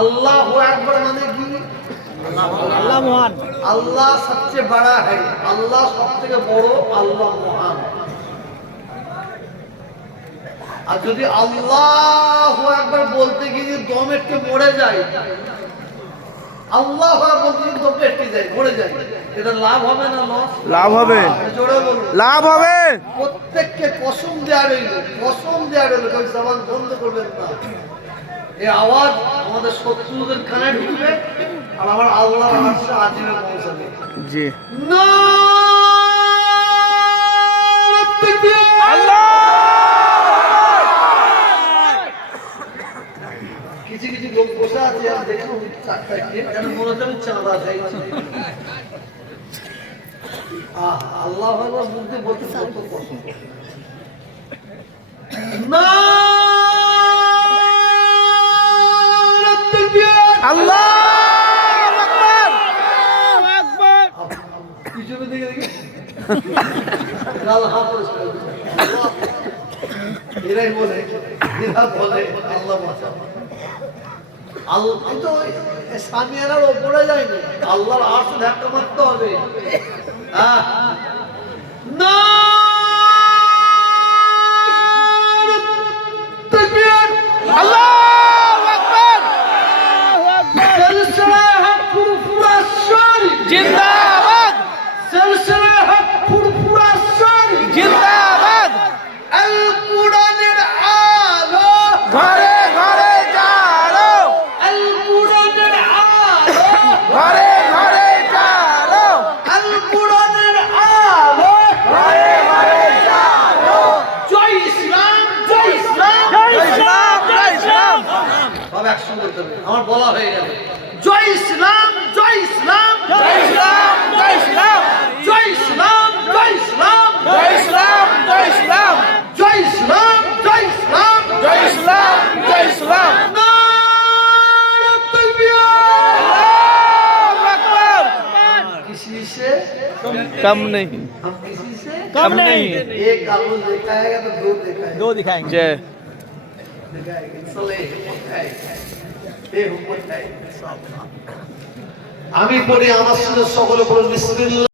আল্লাহু আকবার মানে কি? আল্লাহ মহান, আল্লাহ সবচেয়ে বড় है, আল্লাহ সবথেকে বড়, আল্লাহ মহান। আর যদি আল্লাহু আকবার বলতে গিয়ে দম একটু মরে যায়, আল্লাহু আকবার বলতে গিয়ে দম একটু যায়, মরে যায়, এটা লাভ হবে না লস? লাভ হবে, জোরে বলুন লাভ হবে। প্রত্যেককে কসম দেয়া রইল, কসম দেয়া রইল, কেউ জবান বন্ধ করবেন না। এই আওয়াজ আমাদের শত্রুদের কানে ঢুকবে আর আমার আল্লাহর আরশে আজিমে পৌঁছাবে। জি নারে তাকবীর! কিছু কিছু লোক বসে আছে, আর দেখুন চারটায় যেন মনে হচ্ছে আমি চাঁদা চাইছি। আল্লাহ আকবার বলতে বলতে কত কষ্ট। নারে তাকবীর! আল্লাহু আকবার। পিছনে দিকে দেখি গাল হাত পরিষ্কার করে। আল্লাহ! এরাই বলে, এরা বলে আল্লাহ বাঁচাও। আল্লাহ তো সামিয়ানার ওপরে যায়নি, আল্লাহর আরশ ধাক্কা মারতে হবে। হ্যাঁ, নারে তাকবীর! আল্লাহু আকবার। সিলসিলায়ে হক ফুরফুরা শরীফ জিন্দাবাদ, সিলসিলায়ে হক ফুরফুরা শরীফ জিন্দাবাদ। আল কুরআনের আলো, ঘরে ঘরে জালো, আল কুরআনের আলো, ঘরে ঘরে জালো, আল কুরআনের আলো। ঘরে ঘরে জালো। জয় ইসলাম, জয় ইসলাম, জয় ইসলাম, জয় ইসলাম। সব একসঙ্গে বলতে হবে, আমার বলা হয়ে গেল। জয় ইসলাম, জয় ইসলাম, জয় ইসলাম, জয় ইসলাম, জয় ইসলাম, জয় ইসলাম, জয় ইসলাম, জয় ইসলাম, জয় ইসলাম, জয় ইসলাম। জয় ইসলাম, জয় ইসলাম। नारे तकबीर! अल्लाहु अकबर। किसी से कम नहीं, हम किसी से कम नहीं। एक कागज दिखाएगा तो दो दिखाएगा, दो दिखाएंगे। जय दिखाएगा सले ए हुम्मत है। আমি পড়ি, আমার সাথে সকলে পড়ুন বিসমিল্লাহ।